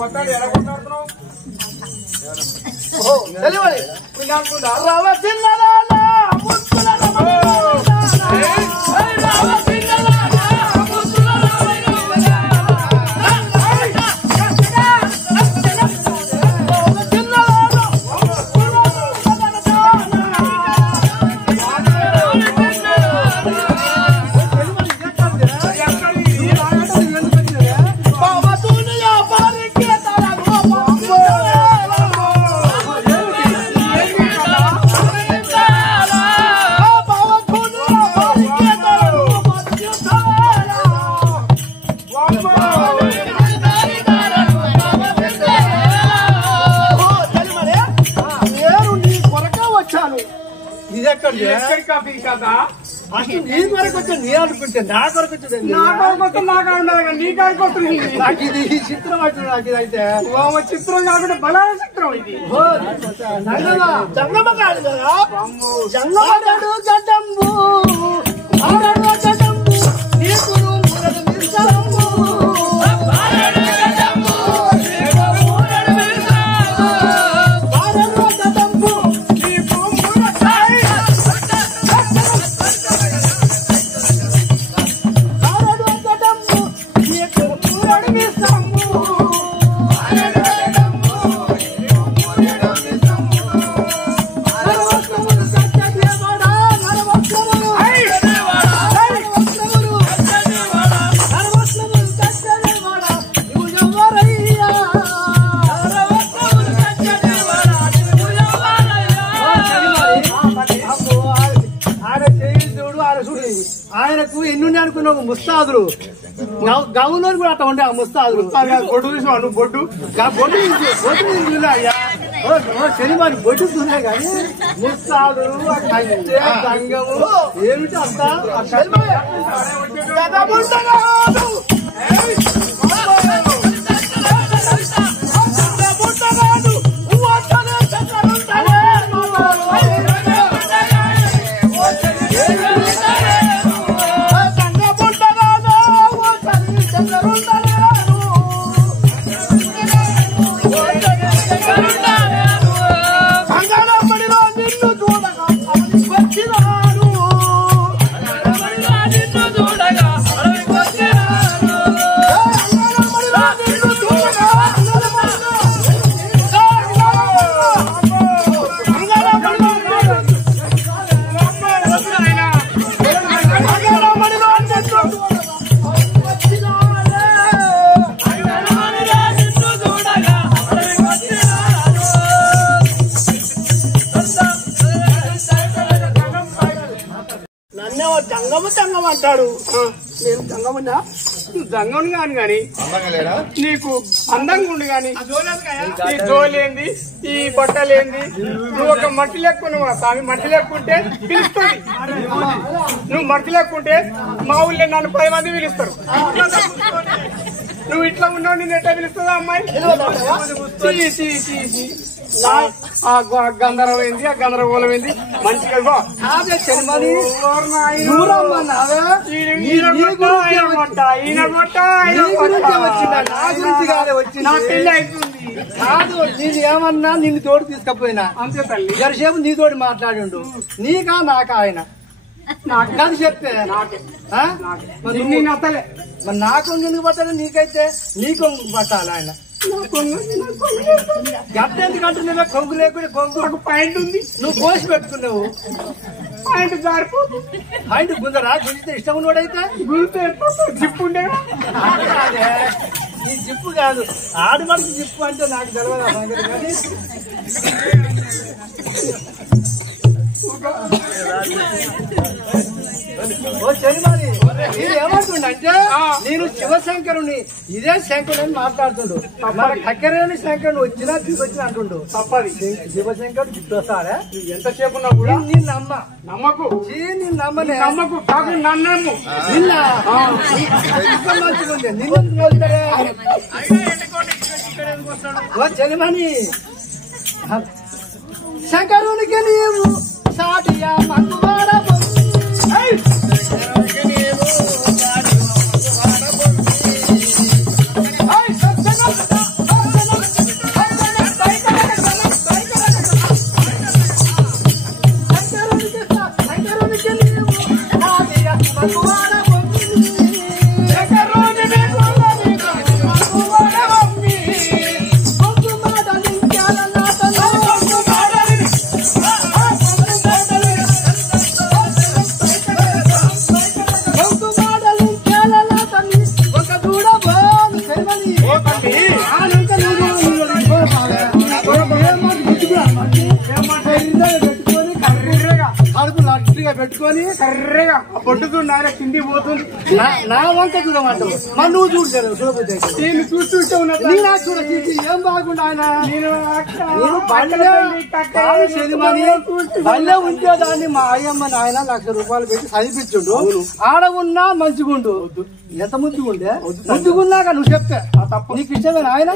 కొత్తాడు ఎలా కొట్టాడుతున్నావు కాఫీ కదా నీ కొరకు వచ్చా నీ అనుకుంటే నా కొరకు వచ్చింది నా కొరకు వస్తే నాకు ఉండదు నీ కొరకు వస్తుంది నాకు ఇది చిత్రం వచ్చింది నాకు ఇదైతే చిత్రం కాకుండా బలా చిత్రం ఇది జంగమ కాదు కదా జంగమడు గడ్డంబు నీకు ఆయనకు ఎన్నుండి అనుకున్నావు ముస్తాదులు గౌలో కూడా అట్లా ఉండే ఆ ముస్తాదులు బొడ్డు చూసావు నువ్వు బొడ్డు బొడ్డు అయ్యా శనివారి బొడ్డు చూసే కానీ ముస్తాదులు గంగము ఏమిటి అంతా జంగమ అంటాడు నేను జంగమన్నా జంగం కాను గాని నీకు అందంగా ఉండు గాని ఈ జోలేంది ఈ బట్టలేంది నువ్వు ఒక మట్టి లెక్కున్నావు స్వామి మట్టి లెక్కుంటే పిలుస్తుంది నువ్వు మట్టి లెక్కుంటే మా ఊళ్ళో నన్ను 10 మంది పిలుస్తారు నువ్వు ఇట్లా ఉన్నావు నేను ఎట్లా పిలుస్తుందా అమ్మాయి ఆ గంధర్వం ఏంది ఆ గంధర్వోళం ఏంది మంచిగా కాదు నేను ఏమన్నా నిన్ను తోడు తీసుకపోయినా అంతే తల్లి గరిసేపు నీ తోడు మాట్లాడిండు నీకా నాకా ఆయన నాకు కాదు చెప్తే నచ్చలే మరి నాకు ఎందుకు పట్టాలి నీకైతే నీకు పట్టాలి ఆయన గట్ట ఎందుకంటే నువ్వే కొంగు లేకుండా కొంగు పాయింట్ ఉంది నువ్వు కోసి పెట్టుకున్నావు పాయింట్ జారిపోతుంది పాయింట్ గుందరా గుంజితే ఇష్టం ఉన్నోడైతే గుంజితే జిప్పు ఉండే ఈ జిప్పు కాదు ఆడి మనకి జిప్పు అంటే నాకు తెలియదు ఆ సంగతి కానీ ఓ చలిమాలి నేను ఏమంటుండే నేను శివశంకరుని ఇదే శంకరుని మాట్లాడుతుండు మన కక్కెరేని శంకరుని వచ్చినా తీసుకొచ్చినా అంటుండు తప్పది శివశంకరుడు చుట్టొస్తాడా ఎంతసేపు ఉన్నా కూడా నేను నమ్మకు నేను నమ్మకు కాదు నన్ను నిన్న మంచిగుండే నిన్న ఓ చలిమని శంకరునికి నీవు సాటియా మందువాడ పెట్టుకొని కర్రెగా పొట్టుతున్నారా కింది పోతుంది నా వంక చూడమంటావు మరి నువ్వు చూడలేదు చూడబుద్ధి నేను చూస్తుంటే నీ నాకు చూడ ఏం బాగుండు ఆయన బల్లే ఉంటే దాన్ని మా అయ్యమ్మ నాయన ₹1,00,000 పెట్టి చదివించుండు ఆడ ఉన్నా మంచిగుండు ఎంత ముద్దుగుండే ముద్దుగున్నాక నువ్వు చెప్తే నీకు ఇష్టమే ఆయన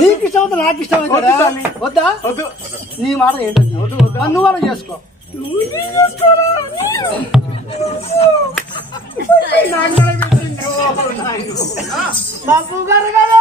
నీకు ఇష్టం అవుతా నాకు ఇష్టం అవుతాడా వద్దా నీ మాట ఏంటంటే నువ్వు అలా చేసుకో బాబు గారు కదా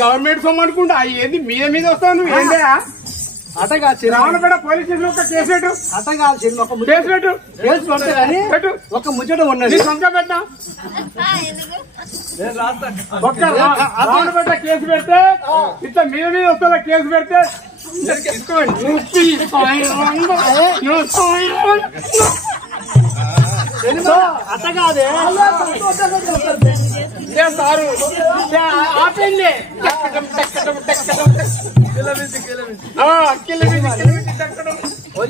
గవర్నమెంట్ సొమ్ము అనుకుంటా ఏంది మీద మీద వస్తాను ఏందే అటగా రావణపేట పోలీస్ స్టేషన్ ఒక కేసు పెట్టు అటగా కేసు పెట్టు కేసు పెడతా కానీ పెట్టు ఒక ముచ్చట ఉన్నది సంఖ్య పెట్టా రావణపేట కేసు పెడితే ఇట్లా మీద మీద వస్తా కేసు పెడితే అట్టగాదే సారు ఆపండి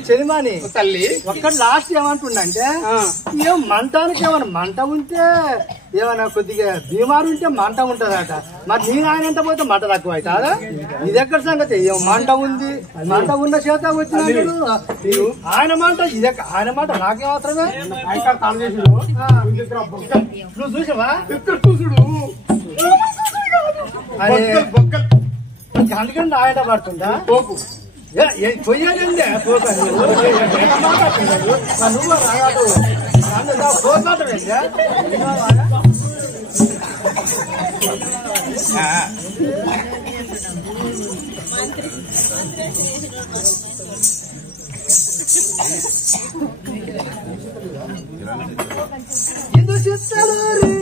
చెలిమాని తల్లి ఒక్కటి లాస్ట్ ఏమంటుండంటే ఏం మంటానికి ఏమైనా మంట ఉంటే ఏమైనా కొద్దిగా బీమారు ఉంటే మంట ఉంటదట మరి నేను ఆయన అంటే పోతే మంట తక్కువ అవుతాదా ఇది ఎక్కడ సంగతి ఏం మంట ఉంది మంట ఉన్న చేత వచ్చినాడు ఆయన మంట ఇది ఆయన మంట నాకేం అవసరమే నువ్వు చూసావా చూసుడు అందుకని ఆయన పడుతుందా పొయ్యాలండి నువ్వు రాగాడు పోతాడండి ఇందు చిత్తలూరి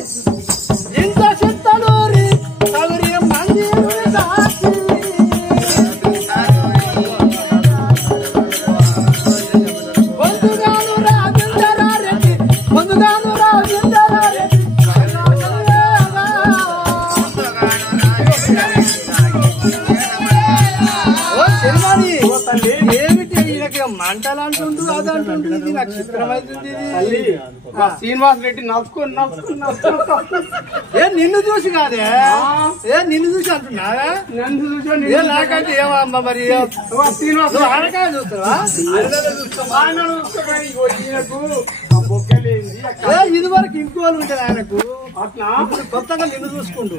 ఇంత చిత్తలూరి తగురి మంది సాక్షి పొందుగాను రాజేంద్రారెడ్డి పొందుగాను రాజేంద్రారెడ్డి ఏమిటి ఈయనకి మంటలు అంటుండు అది అంటుండు ఇది నాకు చిత్రమైతుంది శ్రీనివాస్ రెడ్డి నవ్వుకొని ఏ నిన్ను చూసి కాదే ఏ నిన్ను చూసి అంటున్నావా నన్ను చూసాను ఏ నాకంటే ఏమమ్మా మరి శ్రీనివాస్ ఆనకాయ చూస్తావా ఇది వరకు ఇంకోళ్ళు ఉంటుంది ఆయనకు అట్లా ఇప్పుడు కొత్తగా నిన్ను చూసుకుంటూ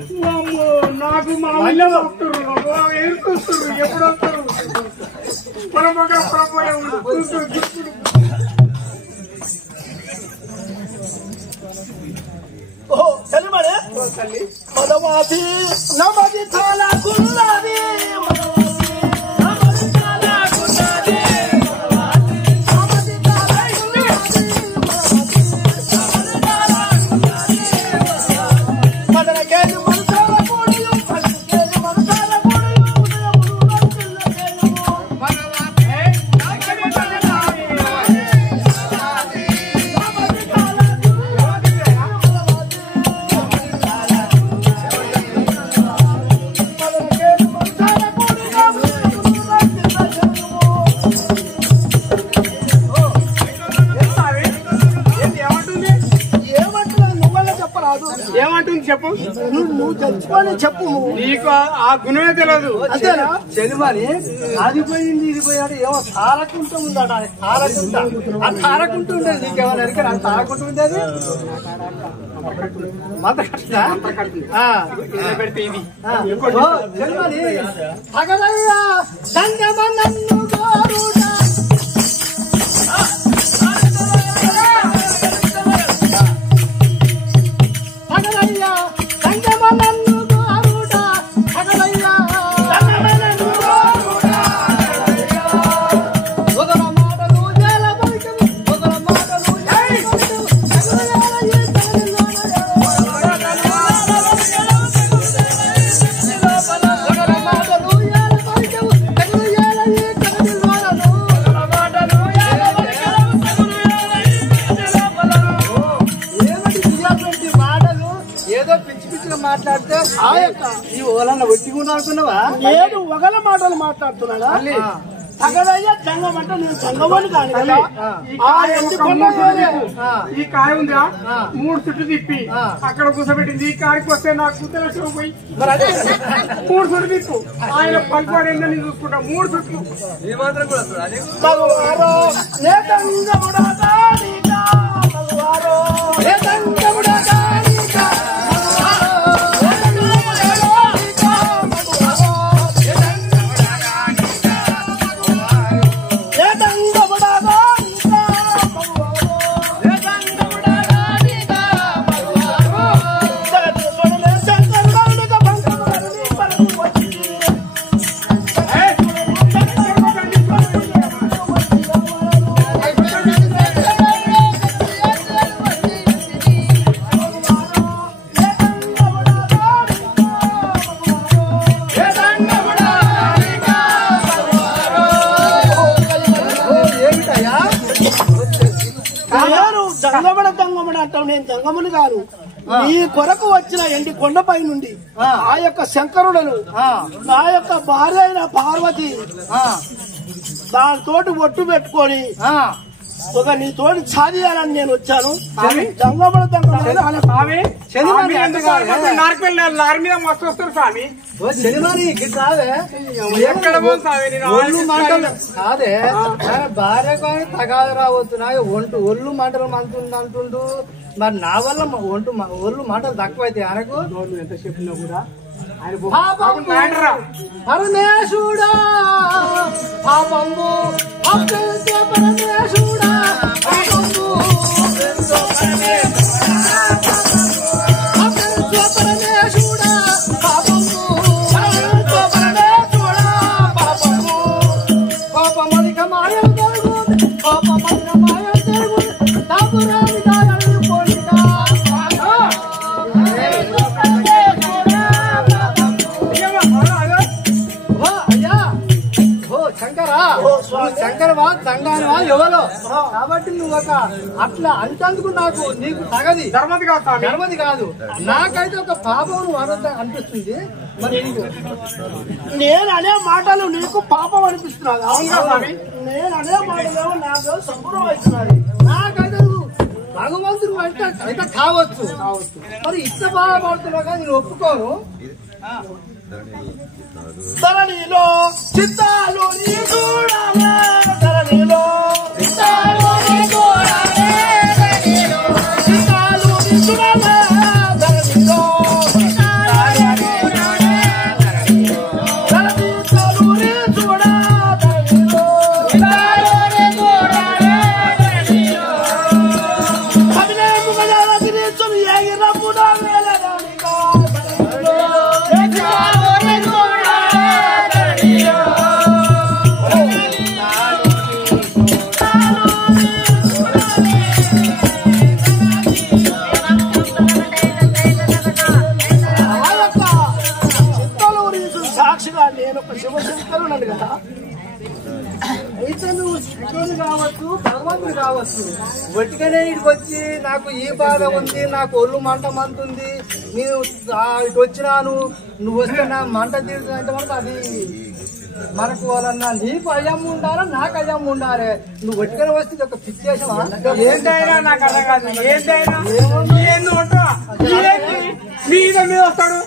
నాకు మా ఊళ్ళో వస్తారు ఎప్పుడు వస్తారు తల్లి పదవాది నమది చాలా గున్నది ఏమంటుంది చెప్పు నువ్వు తెచ్చుకొని చెప్పు నీకు ఆ గుణమే తెలియదు అంతేనా చెలిమని అది పోయింది ఇది పోయాడు ఏమో తారకుంటూ ఉందట తారకుంటా ఆ తారకుంటూ ఉండేది నీకేమైనా అడిగారు అది తారకుంటూ ఉండేది మంత కట్టినా పెడితే ఇది చెలిమని తగలయ్యా సంగమ నన్ను గోరుడా ఏదో పిచ్చి పిచ్చిగా మాట్లాడితే ఈ ఓలన్న ఒట్టిగా అనుకున్నావా? నేను ఒకల మాటలు మాట్లాడుతున్నానా? తగదయ్యా జంగం అంటే నేను జంగమని కాని కదా. ఈ కాయ ఉందా 3 చుట్లు తిప్పి అక్కడ కూర్చోబెట్టింది. ఈ కాడికి వస్తే నాకు కూర్చొని పోయి 3 చుట్లు తిప్పు. ఆయన పలుపాడు ఏందో నేను చూసుకుంటా. 3 చుట్లు నేను జంగముని గాను. ఈ కొరకు వచ్చిన ఎండి కొండపై నుండి ఆ యొక్క శంకరులను నా యొక్క భార్య అయిన పార్వతి దానితోటి ఒట్టు పెట్టుకొని ఒక నీ తోటి సాధియాలని నేను వచ్చాను. జంగముల లారీ మీద మస్తు వస్తారు స్వామి. ఎక్కడ ఒళ్ళు మంటలు కాదే భార్య కానీ తగాదు రావద్దు. ఒళ్ళు మంటలు అంటుండు. మరి నా వల్ల ఒళ్ళు మంటలు తక్కువైతే ఆయనకు ఎంత చెప్పినా కూడా పరమేశుడా పాపంబు పరమేశుడా శంకరవా సంగానవా ఎవరో కాబట్టి నువ్వు ఒక అట్లా అంటందుకు నాకు నీకు తగది ధర్మది కాదు. నాకైతే ఒక పాపం అనిపిస్తుంది. మరి నేను అనే మాటలు నీకు పాపం అనిపిస్తున్నాను. అవునా స్వామి? నేను అనే మాటలు నాకు సంపూర్ణం అవుతున్నాయి. నాకైతే నువ్వు భగవంతుడు అయితే కావచ్చు. మరి ఇష్ట బాధపడుతున్నావు కానీ నేను ఒప్పుకోను. ధరణిలో చిత్తాలు నీ చూడాలే, ధరణిలో చిత్తాలు నీ చూడాలే, చిత్తాలు నీ చూడాలే, ధరణిలో కావచ్చు భగవంతుడు కావచ్చు. ఒట్టిగానే ఇటుకు వచ్చి నాకు ఈ బాధ ఉంది, నాకు ఒళ్ళు మంట మంతుంది, నేను ఇటు వచ్చినాను, నువ్వు వస్తే నా మంట తీరుతున్నంత వరకు అది మనకు వాళ్ళన్నా నీకు అయ్యమ్మ ఉండాలా నాకు అయ్యమ్మ ఉండాలి. నువ్వు ఒట్టిగానే వస్తే ఒక పిచ్చేసమా? ఏంటైనా నాకు అర్థం కాదు. ఏంటైనా మీద మీద వస్తాడు.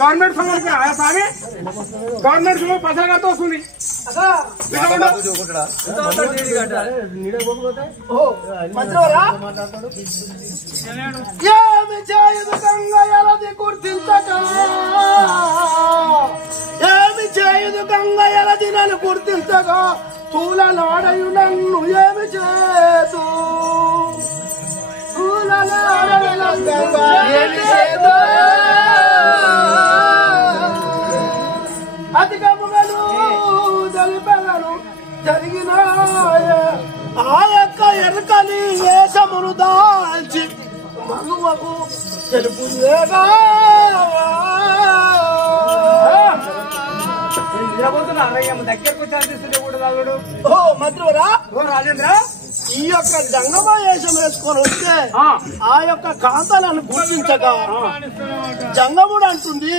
గవర్నమెంట్ సంబంధించిన స్వామి గవర్నమెంట్ పసగాతో వస్తుంది. ఏమి చేయదు గంగయలది గుర్తించక, ఏమి చేయదు గంగయలది నన్ను గుర్తించక, తూలనాడయు నన్ను ఏమి చేదు, తూలనాడయు నన్ను ఏమి చేదు, అధికముగలు తెలిపెగలు జరిగిన ఆ యొక్క ఎరుకని వేషమును దాల్చి మగువకు తెలుపు దగ్గరకు వచ్చి కూడా ఓ మంత్రురా, ఓ రాజేంద్ర, ఈ యొక్క జంగమ వేషం వేసుకొని వస్తే ఆ యొక్క కాంతాలను గుర్తించక జంగముడు అంటుంది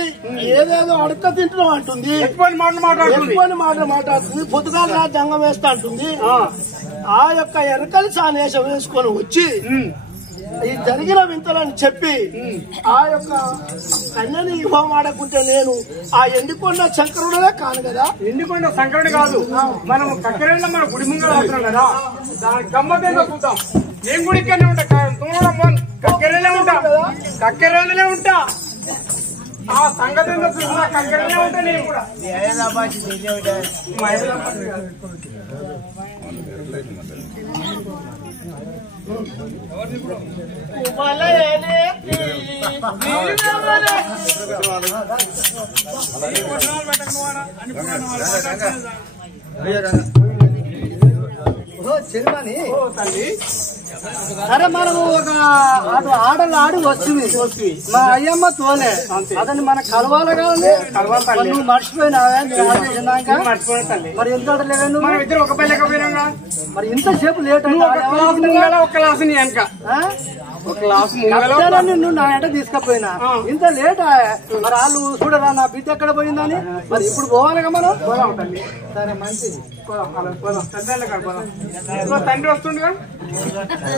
ఏదేదో అడక తింటున్నాం అంటుంది, ఎక్కువ మాటలు మాట్లాడుతుంది, పొద్దుగాల జంగం వేస్తా అంటుంది. ఆ యొక్క ఎరకలి సానేషం వేసుకొని వచ్చి ఈ జరిగిన వింతలని చెప్పి ఆ యొక్క కన్యని ఇవ్వమాడకుంటే నేను ఆ ఎండికొండ శంకరుడే కాను కదా. ఎండికొండ శంకరుడు కాదు, మనం కక్కెరేళ్ళ మన గుడి ముంగర అవుతున్నాం కదా, దాని గమ్మతేదో చూద్దాం. నేను గుడి ఇక్కడనే ఉంటా, కక్కెరేళ్ళనే ఉంటా. ఆ సంగతి ఏందో చూస్తున్నా, కక్కెరేళ్ళనే ఉంటా నేను కూడా. చిరుమని సరే మనము ఒక ఆటలు ఆడి వస్తుంది, మా అయ్యమ్మ తోలే అతన్ని మన కలవాలి కానీ నువ్వు మర్చిపోయినావా? మరి ఎంత లేవు, మనం ఇద్దరు ఒక పెళ్ళకపోయినా మరి ఇంతసేపు లేట్ ఒక క్లాసు నీ వెనక ఒక క్లాసు నిన్ను నా ఎంట తీసుకపోయినా ఇంత లేట్. మరి వాళ్ళు చూడరా నా బిడ్డ ఎక్కడ పోయిందని, మరి ఇప్పుడు పోవాలిగా మనం. సరే మంచిది, తండ్రి వస్తుండగా